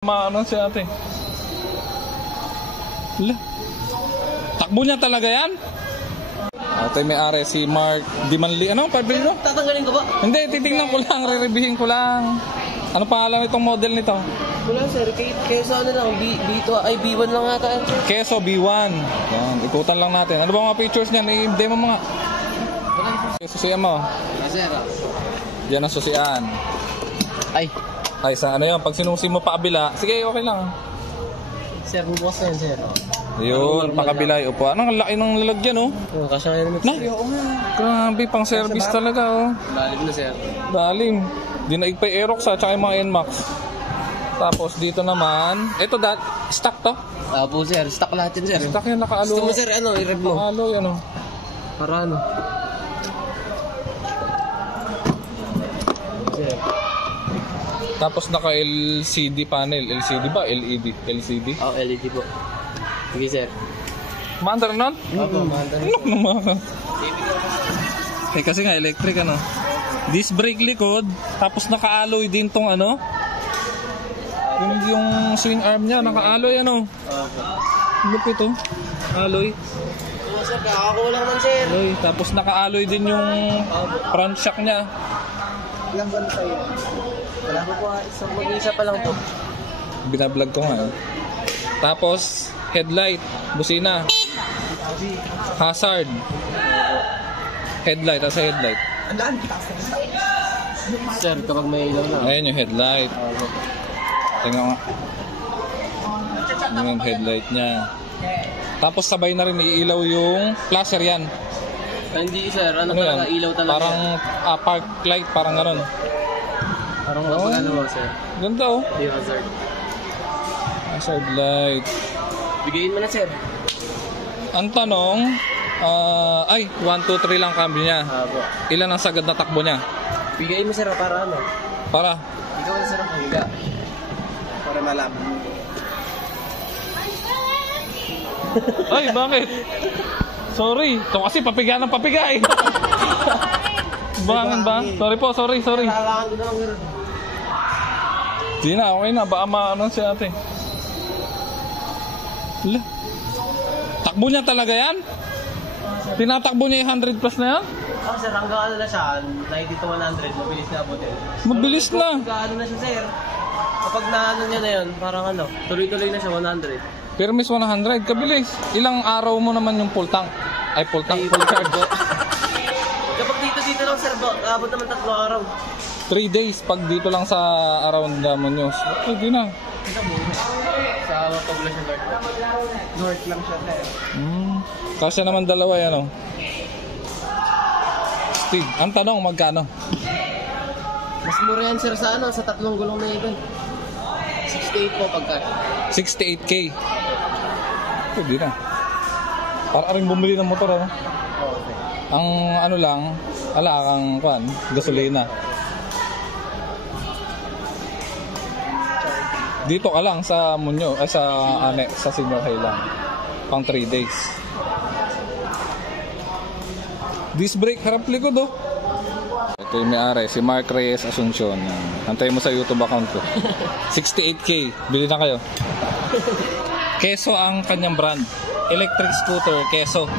Maano si ate? Takbo niya talaga yan? Ate may are si Mark Dimanli. Ano? Pabili mo? Tatanggalin ko ba? Hindi, titingnan ko lang. Re-reviewin ko lang. Ano pangalan itong model nito? Wala sir. Keso ano lang. B2 ay B1 lang ata. Keso B1. Yan. Ikutan lang natin. Ano ba mga features niyan? I-demo mga. Susian mo. Sir. Yan ang susian. Ay, sa ano yan? Pag sinusi mo pa kabila. Sige, okay lang. Sir, bubukas na yan sir. Yun, pakabila. Upo. Anong laki ng lalagyan, oh? Kasi nga naman sir. Grabe, pang service talaga, oh. Lalim na sir. Dalim. Dinaig pa yung Aerox at saka yung mga NMAX. Tapos dito naman, ito stock to? Po sir, stock lahat yun sir. Stock yan, nakaalo. Gusto mo sir, ano, i-rev mo? Nakaalo yan, oh. Para ano? Sir. Tapos naka LCD panel. LCD ba? LED? LCD? Oh, LED po. Sige sir. Maandar nun? Opo, maandar. Eh kasi nga electric ano. Disc brake likod. Tapos naka-alloy din tong ano. Yung swing arm niya naka-alloy ano. Lupit ito. Alloy. Oo sir, kakakuha lang man sir. Alloy. Tapos naka-alloy din yung front shock niya. Ilang ba na tayo? Wala ko po, mag-iisa pa lang to. Binablog ko nga. Tapos headlight, busina, hazard, headlight, asa headlight. Sir, kapag may ilaw na. Ayan yung headlight. Tingnan nga. Ayan yung headlight niya. Tapos sabay na rin iilaw yung flasher yan. Hindi sir, ano yan? talaga, ilaw talaga. Parang park light, parang gano'n. Parang kapag ano ba sir? Ganda oh. Yung hazard. Hazard light. Bigayin mo na sir. Ang tanong, 1, 2, 3 lang cambio niya. Po. Ilan ang sagad na takbo niya? Bigayin mo sir para ano? Para? Ikaw na sir ang higa. Para malaman. Ay, bakit? Sorry. Ito kasi papiga ng papiga eh. Bangin ba? Sorry po, sorry. Kailangan ko naman sir. Di na, okay na. Baka maano si ate. Takbo niya talaga yan? Tinatakbo niya yung 100 plus na yan? Sir, hanggang ano na siya, 90 to 100, mabilis na abutin. Mabilis na. Hanggang ano na siya sir. Kapag na ano niya na yun, parang ano, tuloy-tuloy na siya 100. Permis 100, kabilis. Ilang araw mo naman yung full tank? Ay, full tank, full charge. Kapag dito lang sir, abot naman 3 araw. 3 days pag dito lang sa around Damoños. Okay, di na. Sa Poblacion North lang siya sir. Kasi naman dalawa yan oh. Steve, ang tanong magkano? Mas mura yan sir sa ano, sa 3 gulong na event. 68 po pagka. 68K. Pwede na. Para rin bumili ng motor ano? Okay. Ang ano lang, kang gasolina. Dito ka lang sa Munyo, sa Senior High lang. Pang 3 days. Disc brake, harap likod oh. Ito yung may-ari, si Mark Reyes Asuncion. Antayin mo sa YouTube account ko. 68K, bili na kayo. Keso ang kanyang brand. Electric scooter, Keso.